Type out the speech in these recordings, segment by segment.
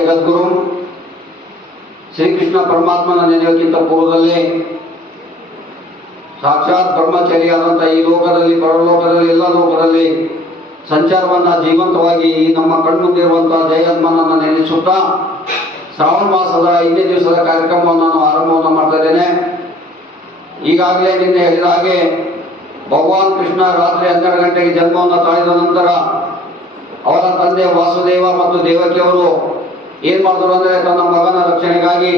ಜಗದ್ಗುರು ಶ್ರೀಕೃಷ್ಣ ಪರಮಾತ್ಮನ ನೆನೆಯೋಕ್ಕಿಂತ ಪೂರ್ವದಲ್ಲಿ ಸಾಕ್ಷಾತ್ ಬ್ರಹ್ಮಚಾರಿಯಾದಂಥ ಈ ಲೋಕದಲ್ಲಿ ಪರಲೋಕದಲ್ಲಿ ಎಲ್ಲ ಲೋಕದಲ್ಲಿ ಸಂಚಾರವನ್ನು ಜೀವಂತವಾಗಿ ಈ ನಮ್ಮ ಕಣ್ಮುಂದೆ ಇರುವಂತಹ ಜಯದ್ಮನನ್ನು ನೆನೆಸುತ್ತಾ ಶ್ರಾವಣ ಮಾಸದ 5ನೇ ದಿವಸದ ಕಾರ್ಯಕ್ರಮವನ್ನು ನಾನು ಆರಂಭವನ್ನು ಮಾಡ್ತಾ ಇದ್ದೇನೆ. ಈಗಾಗಲೇ ನಿನ್ನೆ ಹೇಳಿದ ಹಾಗೆ ಭಗವಾನ್ ಕೃಷ್ಣ ರಾತ್ರಿ 12 ಗಂಟೆಗೆ ಜನ್ಮವನ್ನು ತಾಳಿದ ನಂತರ ಅವರ ತಂದೆ ವಾಸುದೇವ ಮತ್ತು ದೇವಕಿಯವರು ಏನು ಮಾಡಿದ್ರು ಅಂದರೆ ತನ್ನ ಮಗನ ರಕ್ಷಣೆಗಾಗಿ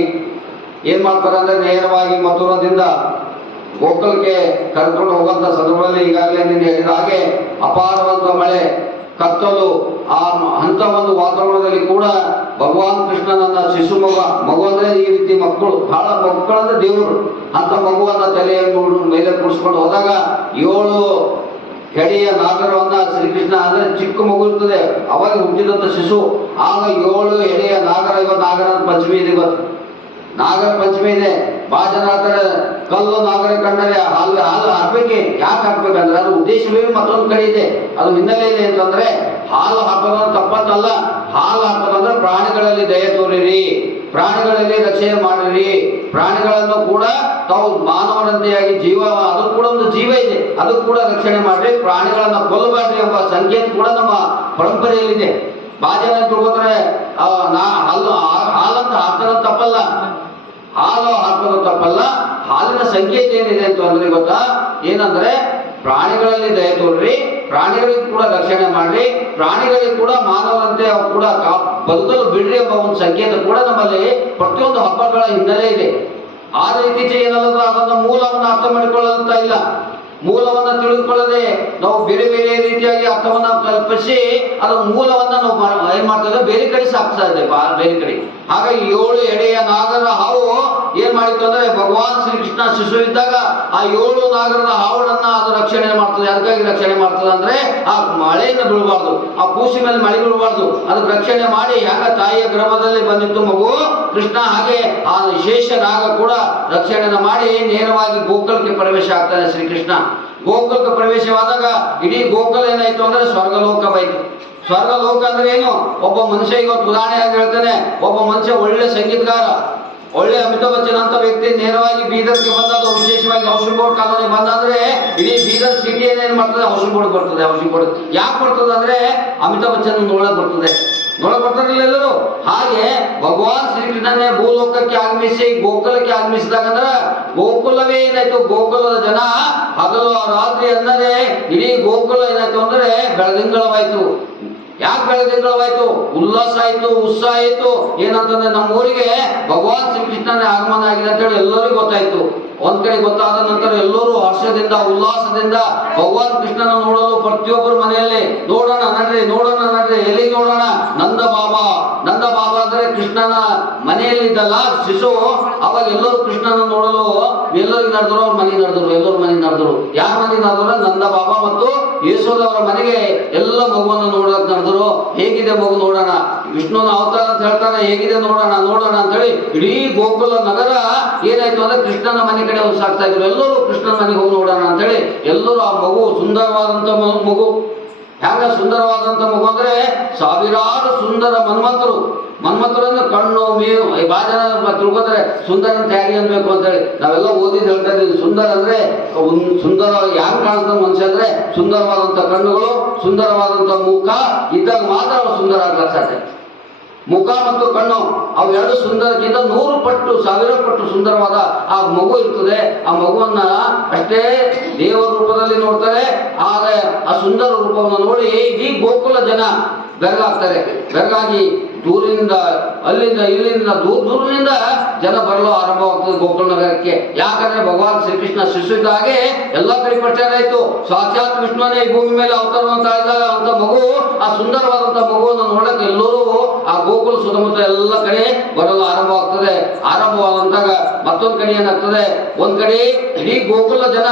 ಏನು ಮಾಡ್ತಾರೆ ಅಂದರೆ ನೇರವಾಗಿ ಮಥುರದಿಂದ ಗೋಕುಲಕ್ಕೆ ಕರ್ಕೊಂಡು ಹೋಗುವಂಥ ಸಂದರ್ಭದಲ್ಲಿ ಈಗಾಗಲೇ ನಿನ್ನೆ ಹೇಳಿದ ಹಾಗೆ ಅಪಾರವಾದ ಮಳೆ ಕತ್ತಲು ಅಂಥ ಒಂದು ವಾತಾವರಣದಲ್ಲಿ ಕೂಡ ಭಗವಾನ್ ಕೃಷ್ಣನನ್ನ ಶಿಶು ಮಗು ಅಂದರೆ ಈ ರೀತಿ ಮಕ್ಕಳು ಬಹಳ ಮಕ್ಕಳಂದ್ರೆ ದೇವರು ಅಂಥ ಮಗುವನ್ನ ತಲೆಯ ಮೇಲೆ ಕುಡಿಸ್ಕೊಂಡು ಹೋದಾಗ 7 ಹೆಡೆಯ ನಾಗರವನ್ನ ಶ್ರೀಕೃಷ್ಣ ಅಂದ್ರೆ ಚಿಕ್ಕ ಮಗು ಇರ್ತದೆ ಅವಾಗ ಹುಟ್ಟಿದಂಥ ಶಿಶು ಆಗ 7 ಹೆಡೆಯ ನಾಗರ ಇವತ್ತು ನಾಗರ ಪಂಚಮಿ ಇದೆ. ಇವತ್ತು ನಾಗರ ಪಂಚಮಿ ಇದೆ. ಭಾಳ ಜನ ಹೇಳ್ತಾರೆ ಕಲ್ಲು ನಾಗರ ಕಂಡರೆ ಹಾಲು ಹಾಕ್ಬೇಕೆ. ಯಾಕೆ ಹಾಕ್ಬೇಕಂದ್ರೆ ಅದು ಉದ್ದೇಶವೇ ಮತ್ತೊಂದು ಕಡೆ ಇದೆ, ಅದು ಹಿನ್ನೆಲೆ ಇದೆ ಅಂತಂದ್ರೆ ಹಾಲು ಹಾಕೋದು ತಪ್ಪಂತಲ್ಲ. ಹಾಲು ಹಾಕೋದಂದ್ರೆ ಪ್ರಾಣಿಗಳಲ್ಲಿ ದಯೆ ತೋರಿರಿ, ಪ್ರಾಣಿಗಳಲ್ಲಿ ರಕ್ಷಣೆ ಮಾಡಿರಿ, ಪ್ರಾಣಿಗಳನ್ನು ಕೂಡ ತಾವು ಮಾನವರಂತೆಯಾಗಿ ಜೀವ ಅದು ಕೂಡ ಒಂದು ಜೀವ ಇದೆ, ಅದು ಕೂಡ ರಕ್ಷಣೆ ಮಾಡ್ರಿ, ಪ್ರಾಣಿಗಳನ್ನ ಕೊಲ್ಲಬಾರ್ರಿ ಎಂಬ ಸಂಕೇತ ಕೂಡ ನಮ್ಮ ಪರಂಪರೆಯಲ್ಲಿದೆ. ಭಾಳ ಜನ ತಿಳ್ಕೊತಾರೆ ಹಾಲಂತ ಹಾಕೋದು ತಪ್ಪಲ್ಲ, ಹಾಲು ಹಾಕೋದು ತಪ್ಪಲ್ಲ. ಹಾಲಿನ ಸಂಕೇತ ಏನಿದೆ ಅಂತ ಅಂದ್ರೆ ಗೊತ್ತಾ, ಏನಂದ್ರೆ ಪ್ರಾಣಿಗಳಲ್ಲಿ ದಯ ತೋರ್ರಿ, ಪ್ರಾಣಿಗಳಿಗೆ ಕೂಡ ರಕ್ಷಣೆ ಮಾಡ್ರಿ, ಪ್ರಾಣಿಗಳಿಗೆ ಕೂಡ ಮಾನವರಂತೆ ಕೂಡ ಬದುಕಲು ಬಿಡ್ರಿ ಎಂಬ ಒಂದು ಸಂಕೇತ ಕೂಡ ನಮ್ಮಲ್ಲಿ ಪ್ರತಿಯೊಂದು ಹಬ್ಬಗಳ ಹಿನ್ನೆಲೆ ಇದೆ. ಆದ್ರೆ ಇತ್ತೀಚೆಗೆ ಏನಲ್ಲ ಅದನ್ನ ಮೂಲವನ್ನು ಅರ್ಥ ಮಾಡಿಕೊಳ್ಳುತ್ತಾ ಇಲ್ಲ. ಮೂಲವನ್ನು ತಿಳಿದುಕೊಳ್ಳದೆ ನಾವು ಬೇರೆ ಬೇರೆ ರೀತಿಯಾಗಿ ಅರ್ಥವನ್ನ ಕಲ್ಪಿಸಿ ಅದರ ಮೂಲವನ್ನ ನಾವು ಏನ್ ಮಾಡ್ತೇವೆ ಬೇರೆ ಕಡೆ ಸಾಕ್ತಾ ಇದ್ದೇವೆ ಬೇರೆ ಕಡೆ. ಹಾಗಾಗಿ 7 ಹೆಡೆಯ ನಾಗರ ಹಾವು ಏನ್ ಮಾಡಿತ್ತು ಅಂದ್ರೆ ಭಗವಾನ್ ಶ್ರೀಕೃಷ್ಣ ಶಿಶು ಇದ್ದಾಗ ಆ 7 ನಾಗರದ ಹಾವುಗಳನ್ನ ಅದು ರಕ್ಷಣೆ ಮಾಡ್ತದೆ. ಅದಕ್ಕಾಗಿ ರಕ್ಷಣೆ ಮಾಡ್ತದೆ ಅಂದ್ರೆ ಆ ಮಳೆಯನ್ನು ಬೀಳಬಾರ್ದು, ಆ ಕೂಸಿ ಮೇಲೆ ಮಳೆ ಬೀಳಬಾರ್ದು, ಅದಕ್ಕೆ ರಕ್ಷಣೆ ಮಾಡಿ ಯಾಕ ತಾಯಿಯ ಗರ್ಭದಲ್ಲಿ ಬಂದಿತ್ತು ಮಗು ಕೃಷ್ಣ, ಹಾಗೆ ಆ ಶೇಷ ನಾಗ ಕೂಡ ರಕ್ಷಣೆಯನ್ನು ಮಾಡಿ ನೇರವಾಗಿ ಗೋಕುಲಕ್ಕೆ ಪ್ರವೇಶ ಆಗ್ತಾನೆ ಶ್ರೀಕೃಷ್ಣ. ಗೋಕುಲಕ್ಕೆ ಪ್ರವೇಶವಾದಾಗ ಇಡೀ ಗೋಕುಲ ಏನಾಯ್ತು ಅಂದ್ರೆ ಸ್ವರ್ಗಲೋಕವಾಯ್ತು. ಸ್ವರ್ಗಲೋಕ ಅಂದ್ರೆ ಏನು? ಒಬ್ಬ ಮನುಷ್ಯ ಇವತ್ತು ಉದಾಹರಣೆಯಾಗಿ ಹೇಳ್ತಾನೆ, ಒಬ್ಬ ಮನುಷ್ಯ ಒಳ್ಳೆ ಸಂಗೀತಗಾರ, ಒಳ್ಳೆ ಅಮಿತಾಬ್ ಬಚ್ಚನ್ ಅಂತ ವ್ಯಕ್ತಿ ನೇರವಾಗಿ ಬೀದರ್ಗೆ ಬಂದದ್ದು, ವಿಶೇಷವಾಗಿ ಹೌಸಿಂಗ್ ಬೋರ್ಡ್ ಕಾಲೋನಿ ಬಂದಂದ್ರೆ ಇಡೀ ಬೀದರ್ ಸಿಟಿ ಏನೇನು ಮಾಡ್ತದೆ ಹೌಸಿಂಗ್ ಬೋರ್ಡ್ ಬರ್ತದೆ. ಹೌಸಿಂಗ್ ಬೋರ್ಡ್ ಯಾಕೆ ಬರ್ತದೆ ಅಂದ್ರೆ ಅಮಿತಾಬ್ ಬಚ್ಚನ್ ನೋಡಕ್ ಬರ್ತದೆ, ನೋಡಕ್ ಬರ್ತಾರಲ್ಲ ಎಲ್ಲರೂ. ಹಾಗೆ ಭಗವಾನ್ ಶ್ರೀಕೃಷ್ಣನೇ ಭೂಲೋಕಕ್ಕೆ ಆಗಮಿಸಿ ಗೋಕುಲಕ್ಕೆ ಆಗಮಿಸಿದಾಗ ಅಂದ್ರೆ ಗೋಕುಲವೇ ಏನಾಯ್ತು, ಗೋಕುಲದ ಜನ ಹಗಲು ರಾತ್ರಿ ಅಂದರೆ ಇಡೀ ಗೋಕುಲ ಏನಾಯ್ತು ಅಂದ್ರೆ ಬೆಳದಿಂಗಳವಾಯ್ತು. ಯಾಕೆ ಬೆಳದಿಂಗಳವಾಯ್ತು? ಉಲ್ಲಾಸ ಆಯ್ತು, ಉತ್ಸಾಹ ಆಯ್ತು. ಏನಂತಂದ್ರೆ ನಮ್ಮ ಊರಿಗೆ ಭಗವಾನ್ ಶ್ರೀಕೃಷ್ಣನ ಆಗಮನ ಆಗಿದೆ ಅಂತ ಹೇಳಿ ಎಲ್ಲರಿಗೂ ಗೊತ್ತಾಯ್ತು. ಒಂದ್ ಕಡೆ ಗೊತ್ತಾದ ನಂತರ ಎಲ್ಲರೂ ಹರ್ಷದಿಂದ ಉಲ್ಲಾಸದಿಂದ ಭಗವಾನ್ ಕೃಷ್ಣನ ನೋಡಲು ಪ್ರತಿಯೊಬ್ಬರು ಮನೆಯಲ್ಲಿ ನೋಡೋಣ ನಡ್ರಿ ಎಲ್ಲಿಗೆ ನೋಡೋಣ, ನಂದ ಬಾಬಾ ಅಂದ್ರೆ ಕೃಷ್ಣನ ಮನೆಯಲ್ಲಿದ್ದಲ್ಲ ಶಿಶು. ಅವಾಗ ಎಲ್ಲರೂ ಕೃಷ್ಣನ ನೋಡಲು ಎಲ್ಲರಿಗೆ ನಡೆದ್ರು, ಅವ್ರ ಮನೆ ನಡೆದ್ರು, ಎಲ್ಲರ ಮನೆ ನಡೆದ್ರು. ಯಾರ ಮನೆ ನಡೆದ್ರು? ನಂದ ಬಾಬಾ ಮತ್ತು ಯಶೋದವರ ಮನೆಗೆ ಎಲ್ಲ ಮಗುವನ್ನು ನೋಡಕ್ ನಡೆದ್ರು. ಹೇಗಿದೆ ಮಗು ನೋಡೋಣ, ವಿಷ್ಣುನ ಅವತಾರ ಅಂತ ಹೇಳ್ತಾರೆ, ಹೇಗಿದೆ ನೋಡೋಣ ಅಂತ ಹೇಳಿ ಇಡೀ ಗೋಕುಲ ನಗರ ಏನಾಯ್ತು ಅಂದ್ರೆ ಕೃಷ್ಣನ ಮನೆ ಕಡೆ ಸಾಕ್ತಾ ಇದ್ರು. ಎಲ್ಲರೂ ಕೃಷ್ಣನ ಮನೆಗೆ ಹೋಗಿ ನೋಡೋಣ ಅಂತ ಹೇಳಿ ಎಲ್ಲರೂ ಆ ಮಗು ಸುಂದರವಾದಂತ ಮಗು. ಹ್ಯಾಂಗ ಸುಂದರವಾದಂತ ಮಗು ಅಂದ್ರೆ ಸಾವಿರಾರು ಸುಂದರ ಮನ್ಮಂತರನ್ನು ಕಣ್ಣು ಮೀನು ಭಾಳ ಜನ ತಿಳ್ಕೊತಾರೆ ಸುಂದರ ಅಂತ ಹೇಗೆ ಅನ್ಬೇಕು ಅಂತ ಹೇಳಿ. ನಾವೆಲ್ಲ ಓದಿದ್ದು ಹೇಳ್ತಾ ಇದ್ದೀವಿ. ಸುಂದರ ಅಂದ್ರೆ ಸುಂದರ ಯಾರು ಕಾಣಿಸ್ತಾನೆ ಮನುಷ್ಯ ಅಂದ್ರೆ ಸುಂದರವಾದಂತ ಕಣ್ಣುಗಳು, ಸುಂದರವಾದಂತ ಮುಖ ಇದ್ದಾಗ ಮಾತ್ರ ಅವ್ರು ಸುಂದರ ಆಗ್ಲಿಕ್ಕೆ ಸಾಧ್ಯ. ಮುಖ ಮತ್ತು ಕಣ್ಣು ಅವೆರಡು ಸುಂದರಕ್ಕಿಂತ 100 ಪಟ್ಟು 1000 ಪಟ್ಟು ಸುಂದರವಾದ ಆ ಮಗು ಇರ್ತದೆ. ಆ ಮಗುವನ್ನ ಅಷ್ಟೇ ದೇವರ ರೂಪದಲ್ಲಿ ನೋಡ್ತಾರೆ. ಆದರೆ ಆ ಸುಂದರ ರೂಪವನ್ನು ನೋಡಿ ಇಡೀ ಗೋಕುಲ ಜನ ಬೆರಗಾಗ್ತಾರೆ. ಬೆರಗಾಗಿ ದೂರಿನಿಂದ ಅಲ್ಲಿಂದ ಇಲ್ಲಿಂದ ದೂರದಿಂದ ಜನ ಬರಲು ಆರಂಭವಾಗ್ತದೆ ಗೋಕುಲ ನಗರಕ್ಕೆ. ಯಾಕಂದ್ರೆ ಭಗವಾನ್ ಶ್ರೀಕೃಷ್ಣ ಶಿಶು ಇದ್ದ ಹಾಗೆ ಎಲ್ಲ ಕಡೆ ಪ್ರಚಾರ ಆಯ್ತು. ಸಾಕ್ಷಾತ್ ವಿಷ್ಣುವೇ ಈ ಭೂಮಿ ಮೇಲೆ ಅವತಾರವನ್ನು ತಾಳಿದಾಗ ಅಂತ ಮಗು, ಆ ಸುಂದರವಾದಂತ ಮಗುವನ್ನು ನೋಡಕ್ಕೆ ಎಲ್ಲರೂ ಆ ಗೋಕುಲ ಸುತ್ತಮುತ್ತ ಎಲ್ಲ ಕಡೆ ಬರಲು ಆರಂಭವಾದಂತಾಗ ಮತ್ತೊಂದು ಕಡೆ ಏನಾಗ್ತದೆ, ಒಂದ್ ಕಡೆ ಇಡೀ ಗೋಕುಲ ಜನ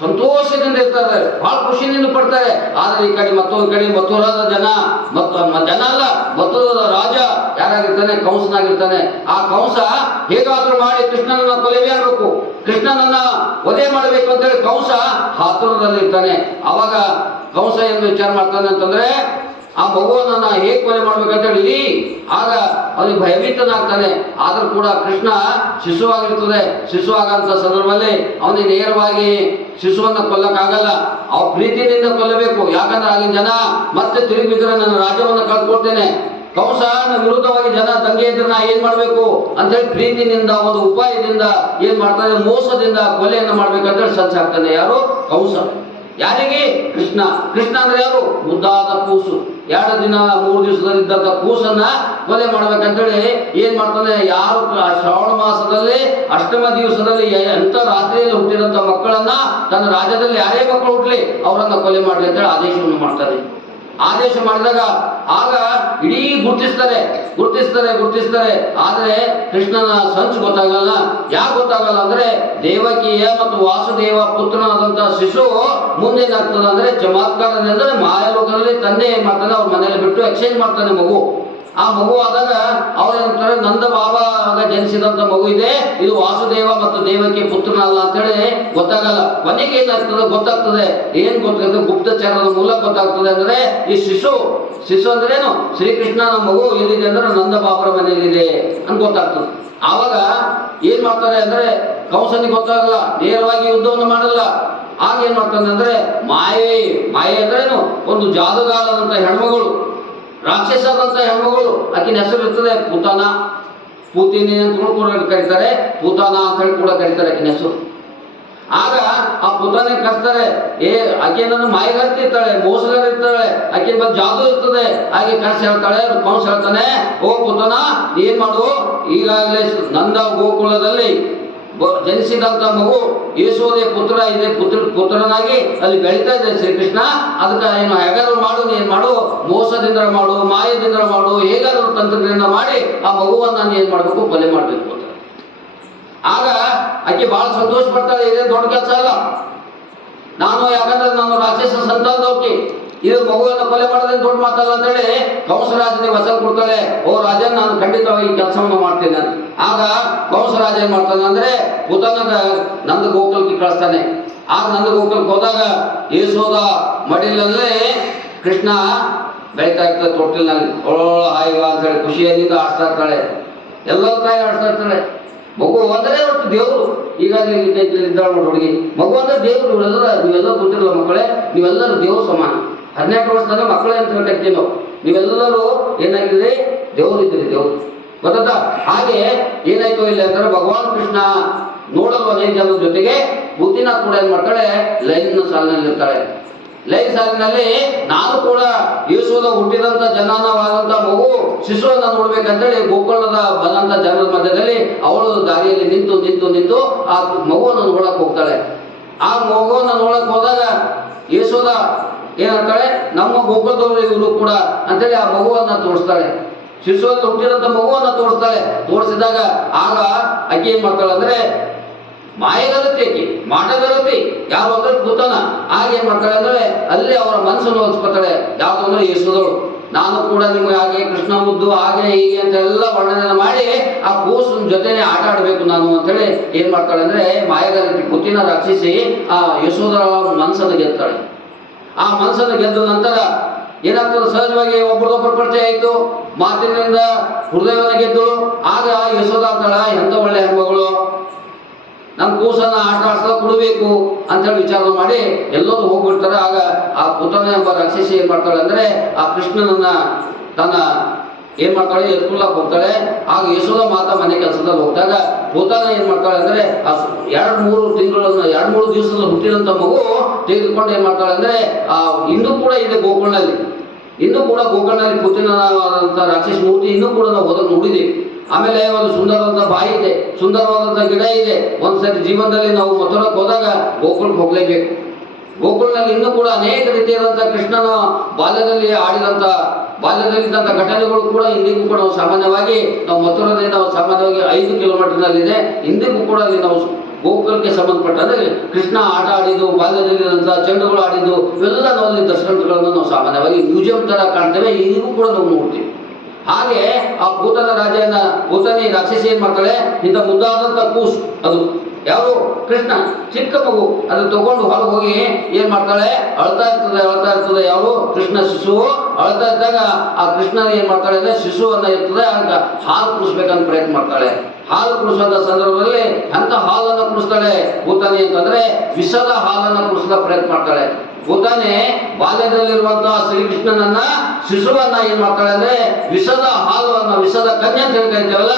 ಸಂತೋಷದಿಂದ ಇರ್ತಾರೆ, ಬಹಳ ಖುಷಿಯಿಂದ ಪಡ್ತಾರೆ. ಆದ್ರೆ ಈ ಕಡೆ ಮತ್ತೊಂದು ಕಡೆ ಮಥುರದ ಜನ ಅಲ್ಲ, ಮಥುರದ ರಾಜ ಯಾರಾಗಿರ್ತಾನೆ, ಕಂಸನಾಗಿರ್ತಾನೆ. ಆ ಕಂಸ ಹೇಗಾದ್ರೂ ಮಾಡಿ ಕೃಷ್ಣನನ್ನ ಕೊಲೆಯಾಗಬೇಕು, ಕೃಷ್ಣನನ್ನ ವಧೆ ಮಾಡಬೇಕು ಅಂತೇಳಿ ಕಂಸ ಆತುರದಲ್ಲಿರ್ತಾನೆ. ಅವಾಗ ಕಂಸ ಏನು ವಿಚಾರ ಮಾಡ್ತಾನೆ ಅಂತಂದ್ರೆ ಆ ಮಗುವನ್ನ ಹೇಗೆ ಕೊಲೆ ಮಾಡ್ಬೇಕಂತ ಹೇಳಿ ಆಗ ಅವನಿಗೆ ಭಯಭೀತನಾಗ್ತಾನೆ. ಆದರೂ ಕೂಡ ಕೃಷ್ಣ ಶಿಶುವಾಗಿರ್ತದೆ. ಶಿಶುವಾಗಂತ ಸಂದರ್ಭದಲ್ಲಿ ಅವನಿಗೆ ನೇರವಾಗಿ ಶಿಶುವನ್ನು ಕೊಲ್ಲಕ್ಕಾಗಲ್ಲ. ಅವ ಪ್ರೀತಿಯಿಂದ ಕೊಲ್ಲಬೇಕು. ಯಾಕಂದ್ರೆ ಅಲ್ಲಿ ಜನ ಮತ್ತೆ ತಿರುಗಿ ಬಿದ್ದರೆ ನನ್ನ ರಾಜ್ಯವನ್ನು ಕಳ್ಕೊಳ್ತೇನೆ, ಕಂಸನ ವಿರುದ್ಧವಾಗಿ ಜನ ದಂಗೆ ಇದ್ರೆ ನಾ ಏನ್ ಮಾಡ್ಬೇಕು ಅಂತೇಳಿ ಪ್ರೀತಿನಿಂದ ಒಂದು ಉಪಾಯದಿಂದ ಏನ್ ಮಾಡ್ತಾನೆ, ಮೋಸದಿಂದ ಕೊಲೆಯನ್ನು ಮಾಡ್ಬೇಕಂತೇಳಿ ಸಜ್ಜಾಗ್ತಾನೆ. ಯಾರು? ಕಂಸ. ಯಾರಿಗೆ? ಕೃಷ್ಣ. ಕೃಷ್ಣ ಅಂದ್ರೆ ಯಾರು? ಮುದ್ದಾದ ಕೂಸು. 2 ದಿನ 3 ದಿವಸದಲ್ಲಿದ್ದಂಥ ಕೂಸನ್ನ ಕೊಲೆ ಮಾಡ್ಬೇಕಂತೇಳಿ ಏನ್ ಮಾಡ್ತಾನೆ, ಯಾರು ಶ್ರಾವಣ ಮಾಸದಲ್ಲಿ ಅಷ್ಟಮ ದಿವಸದಲ್ಲಿ ಎಂತ ರಾತ್ರಿಯಲ್ಲಿ ಹುಟ್ಟಿದಂತ ಮಕ್ಕಳನ್ನ ತನ್ನ ರಾಜ್ಯದಲ್ಲಿ ಯಾರೇ ಮಕ್ಕಳು ಹುಟ್ಲಿ ಅವರನ್ನ ಕೊಲೆ ಮಾಡ್ಲಿ ಅಂತೇಳಿ ಆದೇಶವನ್ನು ಮಾಡ್ತಾರೆ. ಆದೇಶ ಮಾಡಿದಾಗ ಆಗ ಇಡೀ ಗುರುತಿಸ್ತಾರೆ. ಆದ್ರೆ ಕೃಷ್ಣನ ಸಂಚು ಗೊತ್ತಾಗಲ್ಲ. ಯಾಕೆ ಗೊತ್ತಾಗಲ್ಲ ಅಂದ್ರೆ ದೇವಕಿಯ ಮತ್ತು ವಾಸುದೇವ ಪುತ್ರನಾದಂತಹ ಶಿಶು ಮುಂದೇನಾಗ್ತದೆ ಅಂದ್ರೆ ಚಮತ್ಕಾರದಿಂದ ಅಂದ್ರೆ ಮಾಯಲೋಕದಲ್ಲಿ ತಂದೆ ಏನ್ ಮಾಡ್ತಾನೆ, ಅವ್ರ ಮನೇಲಿ ಬಿಟ್ಟು ಎಕ್ಸ್ಚೇಂಜ್ ಮಾಡ್ತಾನೆ ಮಗು. ಆ ಮಗು ಆದಾಗ ಅವ್ರೇನಂತಾರೆ, ನಂದ ಬಾಬಾ ಆಗ ಜನಿಸಿದಂತ ಮಗು ಇದೆ, ಇದು ವಾಸುದೇವ ಮತ್ತು ದೇವಕಿ ಪುತ್ರನಲ್ಲ ಅಂತೇಳಿ ಗೊತ್ತಾಗಲ್ಲ. ಕೊನೆಗೆ ಏನಾಗ್ತದೆ ಗೊತ್ತಾಗ್ತದೆ. ಏನ್ ಗೊತ್ತಾಗ್ತದೆ? ಗುಪ್ತಚರದ ಮೂಲಕ ಗೊತ್ತಾಗ್ತದೆ. ಅಂದ್ರೆ ಈ ಶಿಶು ಅಂದ್ರೆ ಏನು? ಶ್ರೀಕೃಷ್ಣನ ಮಗು ಎಲ್ಲಿದೆ ಅಂದ್ರೆ ನಂದ ಬಾಬರ ಮನೆಯಲ್ಲಿದೆ ಅಂತ ಗೊತ್ತಾಗ್ತದೆ. ಆವಾಗ ಏನ್ ಮಾಡ್ತಾರೆ ಅಂದ್ರೆ ಕಂಸನಿಗೆ ಗೊತ್ತಾಗಲ್ಲ, ನೇರವಾಗಿ ಯುದ್ಧವನ್ನು ಮಾಡಲ್ಲ. ಆಗ ಏನ್ ಮಾಡ್ತಾನೆ ಅಂದ್ರೆ ಮಾಯೆ ಅಂದ್ರೆ ಏನು? ಒಂದು ಜಾದುಗಾರದಂತ ಹೆಣ್ಮಗಳು, ರಾಕ್ಷಸದಂತ ಹೆಣ್ಮಗಳು. ಆಕಿನ ಹೆಸರು ಇರ್ತದೆ ಪೂತನ. ಪೂತಿನಿ ಅಂತ ಕೂಡ ಕರೀತಾರೆ, ಪೂತನ ಅಂತ ಹೇಳಿ ಕೂಡ ಕರೀತಾರೆ ಆಕಿನ ಹೆಸರು. ಆಗ ಆ ಪುತನೆ ಕರ್ತಾರೆ. ಆಕೆಯನ್ನು ಮಾಯಗಾರ್ತಿ ಇರ್ತಾಳೆ, ಮೋಸಗಾರ ಇರ್ತಾಳೆ, ಆಕೆ ಬಂದು ಜಾದು ಇರ್ತದೆ. ಹಾಗೆ ಕರ್ಸಿ ಹೇಳ್ತಾಳೆ. ಕಂಸ ಹೇಳ್ತಾನೆ, ಓ ಪುತನ, ಏನ್ ಮಾಡು, ಈಗಾಗಲೇ ನಂದ ಗೋಕುಲದಲ್ಲಿ ಜನಿಸಿದಂತ ಮಗು ಯಶೋದೆ ಪುತ್ರ ಇದೆ, ಪುತ್ರನಾಗಿ ಅಲ್ಲಿ ಬೆಳೀತಾ ಇದೆ ಶ್ರೀಕೃಷ್ಣ. ಅದಕ್ಕೆ ಏನು ಹೇಗಾದ್ರೂ ಮಾಡು, ಏನ್ ಮಾಡು, ಮೋಸದಿಂದ ಮಾಡು, ಮಾಯದಿಂದ ಮಾಡು, ಹೇಗಾದ್ರೂ ತಂತ್ರದಿಂದ ಮಾಡಿ ಆ ಮಗುವನ್ನ ನಾನು ಏನ್ ಮಾಡ್ಬೇಕು, ಕೊಲೆ ಮಾಡ್ಬೇಕು ಅಂತ. ಆಗ ಆಕೆ ಬಹಳ ಸಂತೋಷ ಪಡ್ತಾಳೆ. ಇದೇ ದೊಡ್ಡ ಕೆಲಸ ಅಲ್ಲ, ಯಾಕಂದ್ರೆ ನಾನು ರಾಕ್ಷಸ ಸಂತಾನದವಕ್ಕೆ ಇದು ಮಗುವನ್ನು ಕೊಲೆ ಮಾಡೋದೇನು ದೊಡ್ಡ ಮಾತಲ್ಲ ಅಂತೇಳಿ ಕಂಸರಾಜನಿಗೆ ವಚನ ಕೊಡ್ತಾಳೆ. ಓ ರಾಜನ್, ನಾನು ಖಂಡಿತವಾಗಿ ಈ ಕೆಲಸವನ್ನು ಮಾಡ್ತೇನೆ. ಆಗ ಕಂಸರಾಜ ಏನ್ ಮಾಡ್ತಾನೆ ಅಂದ್ರೆ ಪುತನ ನಂದ ಗೋಕುಲಕ್ಕೆ ಕಳಿಸ್ತಾನೆ. ಆಗ ನಂದ ಗೋಕುಲಕ್ಕೆ ಹೋದಾಗ ಯಶೋದ ಮಡಿಲಲ್ಲೇ ಕೃಷ್ಣ ಬೆಳೀತಾ ಇರ್ತಾರೆ ತೊಟ್ಟಿಲಿನಲ್ಲಿ. ಹಾಯ್ವ ಅಂತ ಹೇಳಿ ಖುಷಿಯಿಂದ ಆಡ್ತಾ ಇರ್ತಾಳೆ. ಎಲ್ಲರ ತಾಯಿ ಆಡ್ತಾ ಇರ್ತಾಳೆ. ಮಗು ಅಂದ್ರೆ ಒಟ್ಟು ದೇವರು. ಈಗಾಗಲೇ ಇದ್ದಾಳ ನೋಡಿ ಹುಡುಗಿ. ಮಗು ಅಂದ್ರೆ ದೇವರು. ನೀವೆಲ್ಲ ಗೊತ್ತಿರಲ್ಲ ಮಕ್ಕಳೇ, ನೀವೆಲ್ಲರೂ ದೇವ್ರ ಸಮಾನ. 18 ವರ್ಷದಾಗ ಮಕ್ಕಳೇ ಅಂತ ಹೇಳ್ತೀವಿ ನಾವು. ನೀವೆಲ್ಲರೂ ಏನಾಗಿದ್ರಿ? ದೇವರು ಇದ್ರಿ, ದೇವ್ರು. ಗೊತ್ತಾ? ಹಾಗೆ ಏನಾಯ್ತು ಇಲ್ಲ ಅಂದ್ರೆ ಭಗವಾನ್ ಕೃಷ್ಣ ನೋಡಲು ಅನೇಕ ಜನರ ಜೊತೆಗೆ ಬುದ್ಧಿನ ಕೂಡ ಏನ್ ಮಾಡ್ತಾಳೆ, ಲೈನ್ ಸಾಲಿನಲ್ಲಿ ಇರ್ತಾಳೆ. ಲೈನ್ ಸಾಲಿನಲ್ಲಿ ನಾನು ಕೂಡ ಯೇಸುದ ಹುಟ್ಟಿದಂತ ಜನನವಾದಂತ ಮಗು ಶಿಶುವನ್ನ ನೋಡ್ಬೇಕಂತೇಳಿ ಗೋಕುಲದ ಬಂದಂತ ಜನರ ಮಧ್ಯದಲ್ಲಿ ಅವಳು ದಾರಿಯಲ್ಲಿ ನಿಂತು ಆ ಮಗುವನ್ನು ನೋಡಕ್ ಹೋಗ್ತಾಳೆ. ಆ ಮಗುವನ್ನ ನೋಡಕ್ ಹೋದಾಗ ಯೇಸುದ ಏನಂತಾಳೆ, ನಮ್ಮ ಗೋಕುಲದವರು ಇವರು ಕೂಡ ಅಂತೇಳಿ ಆ ಮಗುವನ್ನ ತೋರಿಸ್ತಾಳೆ. ಶಿಶುವನ್ನು ಹುಟ್ಟಿದಂತ ಮಗುವನ್ನ ತೋರಿಸಿದಾಗ ಆಗ ಆಕೆ ಏನ್ ಮಾಡ್ತಾಳೆ ಅಂದ್ರೆ ಮಾಯಗಲತಿ, ಆಕೆ ಮಾಟಗಲತಿ. ಯಾರು ಅಂದ್ರೆ ಪುತನ. ಆಗ ಏನ್ ಮಾಡ್ತಾಳೆ ಅಂದ್ರೆ ಅಲ್ಲಿ ಅವರ ಮನಸ್ಸನ್ನು ಹೊಲಿಸ್ಕೊತಾಳೆ. ಯಾವ್ದು ಅಂದ್ರೆ ಯೇಸುದವಳು. ನಾನು ಕೂಡ ನಿಮ್ಗೆ ಹಾಗೆ ಕೃಷ್ಣ ಮುದ್ದು ಹಾಗೆ ಹೀಗೆ ಅಂತೆಲ್ಲ ವರ್ಣನೆ ಮಾಡಿ ಆ ಕೂಸಿನ ಜೊತೆನೆ ಆಟ ಆಡ್ಬೇಕು ನಾನು ಅಂತೇಳಿ ಏನ್ ಮಾಡ್ತಾಳೆ ಅಂದ್ರೆ ಮಾಯಗಲತಿ ಪುತಿನ ರಕ್ಷಿಸಿ ಆ ಯಶೋದರ ಮನಸ್ಸನ್ನು ಗೆಲ್ತಾಳೆ. ಆ ಮನಸ್ಸನ್ನು ಗೆದ್ದ ನಂತರ ಏನಾಗ್ತದೆ, ಸಹಜವಾಗಿ ಒಬ್ಬರದೊಬ್ಬರು ಪರಿಚಯ ಆಯ್ತು, ಮಾತಿನಿಂದ ಹೃದಯವನ್ನು ಗೆದ್ದಳು. ಆಗ ಯಶೋದ ಅಂತಾಳ, ಎಂತ ಒಳ್ಳೆ ಹೆಣ್ಮಗಳು, ನಮ್ಮ ಕೂಸನ್ನ ಆಟ ಆಡ್ಸೋದು ಕೊಡಬೇಕು ಅಂತೇಳಿ ವಿಚಾರ ಮಾಡಿ ಎಲ್ಲರೂ ಹೋಗ್ಬಿಡ್ತಾರೆ. ಆಗ ಆ ಪುತನ ಎಂಬ ರಾಕ್ಷಸಿ ಏನ್ ಮಾಡ್ತಾಳೆ ಅಂದ್ರೆ ಆ ಕೃಷ್ಣನನ್ನ ತನ್ನ ಏನ್ ಮಾಡ್ತಾಳೆ, ಎತ್ಕೊಳ್ಳಕ್ ಹೋಗ್ತಾಳೆ. ಆಗ ಯಶೋದ ಮಾತಾ ಮನೆ ಕೆಲಸದಲ್ಲಿ ಹೋಗ್ದಾಗ ಪುತನ ಏನ್ ಮಾಡ್ತಾಳೆ ಅಂದ್ರೆ ಆ 2-3 ದಿವಸದಲ್ಲಿ ಹುಟ್ಟಿದಂತ ಮಗು ತೆಗೆದುಕೊಂಡು ಏನ್ ಮಾಡ್ತಾಳೆ ಅಂದ್ರೆ ಆ ಇನ್ನೂ ಕೂಡ ಇದೆ ಗೋಕುಲನಲ್ಲಿ ಪುತಿನವಾದಂತ ರಾಕ್ಷಸ ಮೂರ್ತಿ ಇನ್ನೂ ಕೂಡ ನಾವು ಹೋದಾಗ ನೋಡಿದ್ದೀವಿ. ಆಮೇಲೆ ಒಂದು ಸುಂದರವಾದಂಥ ಬಾಯಿ ಇದೆ, ಸುಂದರವಾದಂಥ ಗಿಡ ಇದೆ. ಒಂದ್ಸರಿ ಜೀವನದಲ್ಲಿ ನಾವು ಮಥುರಕ್ಕೆ ಹೋದಾಗ ಗೋಕುಲಕ್ಕೆ ಹೋಗ್ಲೇಬೇಕು. ಗೋಕುಲನಲ್ಲಿ ಇನ್ನೂ ಕೂಡ ಅನೇಕ ರೀತಿಯಾದಂಥ ಕೃಷ್ಣನ ಬಾಲ್ಯದಲ್ಲಿದ್ದಂಥ ಘಟನೆಗಳು ಕೂಡ ಇಂದಿಗೂ ಕೂಡ ನಾವು ಸಾಮಾನ್ಯವಾಗಿ ನಾವು ಮಥುರದಿಂದ ನಾವು ಸಾಮಾನ್ಯವಾಗಿ 5 ಕಿಲೋಮೀಟರ್ನಲ್ಲಿದೆ. ಇಂದಿಗೂ ಕೂಡ ಅಲ್ಲಿ ನಾವು ಗೋಕುಲಕ್ಕೆ ಸಂಬಂಧಪಟ್ಟ ಅಂದ್ರೆ ಕೃಷ್ಣ ಆಟ ಆಡಿದ್ದು, ಬಾಲ್ಯದಲ್ಲಿದ್ದಂಥ ಚೆಂಡುಗಳು ಆಡಿದ್ದು ಇವೆಲ್ಲ ನಾವು ಅಲ್ಲಿ ದರ್ಶನಗಳನ್ನು ನಾವು ಸಾಮಾನ್ಯವಾಗಿ ಮ್ಯೂಸಿಯಂ ತರ ಕಾಣ್ತೇವೆ. ಇಂದಿಗೂ ಕೂಡ ನಾವು ನೋಡ್ತೀವಿ. ಹಾಗೆ ಆ ಪೂತನ ರಾಜನ ಪೂತನಿ ರಾಕ್ಷಸಿ ಏನ್ ಮಾಡ್ತಾಳೆ, ಇಂಥ ಮುದ್ದಾದಂಥ ಕೂಸು ಅದು ಯಾರು ಕೃಷ್ಣ ಚಿಕ್ಕ ಮಗು ಅದು ತಗೊಂಡು ಹೊರಗೆ ಹೋಗಿ ಏನ್ ಮಾಡ್ತಾಳೆ, ಅಳ್ತಾ ಇರ್ತದೆ ಯಾರು ಕೃಷ್ಣ ಶಿಶು ಅಳ್ತಾ ಇದ್ದಾಗ ಆ ಕೃಷ್ಣ ಏನ್ ಮಾಡ್ತಾಳೆ ಅಂದ್ರೆ ಶಿಶುವನ್ನ ಇರ್ತದೆ ಆಗ ಹಾಲು ಕುಡಿಸ್ಬೇಕಂತ ಪ್ರಯತ್ನ ಮಾಡ್ತಾಳೆ. ಹಾಲು ಕುಡಿಸುವಂತ ಸಂದರ್ಭದಲ್ಲಿ ಅಂತ ಹಾಲನ್ನು ಕುಡಿಸ್ತಾಳೆ ಭೂತಾನಿ ಅಂತಂದ್ರೆ ವಿಷದ ಹಾಲನ್ನು ಕುಡಿಸದ ಪ್ರಯತ್ನ ಮಾಡ್ತಾಳೆ. ಭೂತಾನೆ ಬಾಲ್ಯದಲ್ಲಿರುವಂತಹ ಶ್ರೀಕೃಷ್ಣನನ್ನ ಶಿಶುವನ್ನ ಏನ್ ಮಾಡ್ತಾಳೆ ಅಂದ್ರೆ ವಿಷದ ಹಾಲುವನ್ನ ವಿಷದ ಕನ್ಯೆ ಅಂತ ಹೇಳಿ ಕರಿತೇವಲ್ಲ,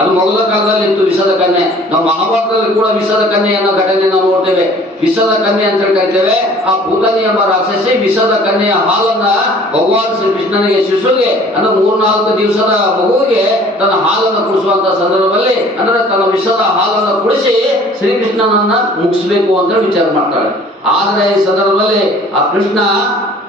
ಅದು ಮೊದಲ ಕಾಲದಲ್ಲಿ ಇತ್ತು ವಿಷದ ಕನ್ಯೆ. ನಾವು ಮಹಾಭಾರತದಲ್ಲಿ ಕೂಡ ವಿಷದ ಕನ್ಯೆ ಅನ್ನೋ ಘಟನೆ ನಾವು ನೋಡ್ತೇವೆ. ವಿಷದ ಕನ್ಯೆ ಅಂತ ಹೇಳಿ ಕರಿತೇವೆ. ಆ ಭೂತಾನಿ ಎಂಬ ರಾಕ್ಷಸಿ ವಿಷದ ಕನ್ಯೆಯ ಹಾಲನ್ನ ಭಗವಾನ್ ಶ್ರೀಕೃಷ್ಣನಿಗೆ ಶಿಶುಗೆ ಅಂದ್ರೆ 3-4 ದಿವಸದ ಮಗುವಿಗೆ ತನ್ನ ಹಾಲನ್ನು ಕುಡಿಸುವಂತ ಸಂದರ್ಭದಲ್ಲಿ ಅಂದ್ರೆ ತನ್ನ ವಿಷದ ಹಾಲನ್ನು ಕುಡಿಸಿ ಶ್ರೀಕೃಷ್ಣನನ್ನ ಮುಗಿಸ್ಬೇಕು ಅಂತ ವಿಚಾರ ಮಾಡ್ತಾಳೆ. ಆದ್ರೆ ಈ ಸಂದರ್ಭದಲ್ಲಿ ಆ ಕೃಷ್ಣ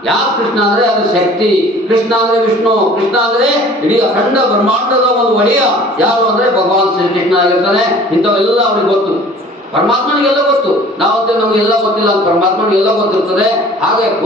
ಯಾಕೆ ಕೃಷ್ಣ ಅಂದ್ರೆ ಅದು ಶಕ್ತಿ, ಕೃಷ್ಣ ಅಂದ್ರೆ ವಿಷ್ಣು, ಕೃಷ್ಣ ಅಂದ್ರೆ ಇಡೀ ಅಖಂಡ ಬ್ರಹ್ಮಾಂಡದ ಒಂದು ಒಡೆಯ ಯಾರು ಅಂದ್ರೆ ಭಗವಾನ್ ಶ್ರೀಕೃಷ್ಣ ಆಗಿರ್ತಾನೆ. ಇಂಥವೆಲ್ಲ ಅವ್ರಿಗೆ ಗೊತ್ತು, ಪರಮಾತ್ಮನಿಗೆಲ್ಲ ಗೊತ್ತು. ನಾವಂತೆ ನಮಗೆಲ್ಲ ಗೊತ್ತಿಲ್ಲ, ಪರಮಾತ್ಮನಿಗೆಲ್ಲ ಗೊತ್ತಿರ್ತದೆ. ಹಾಗೆ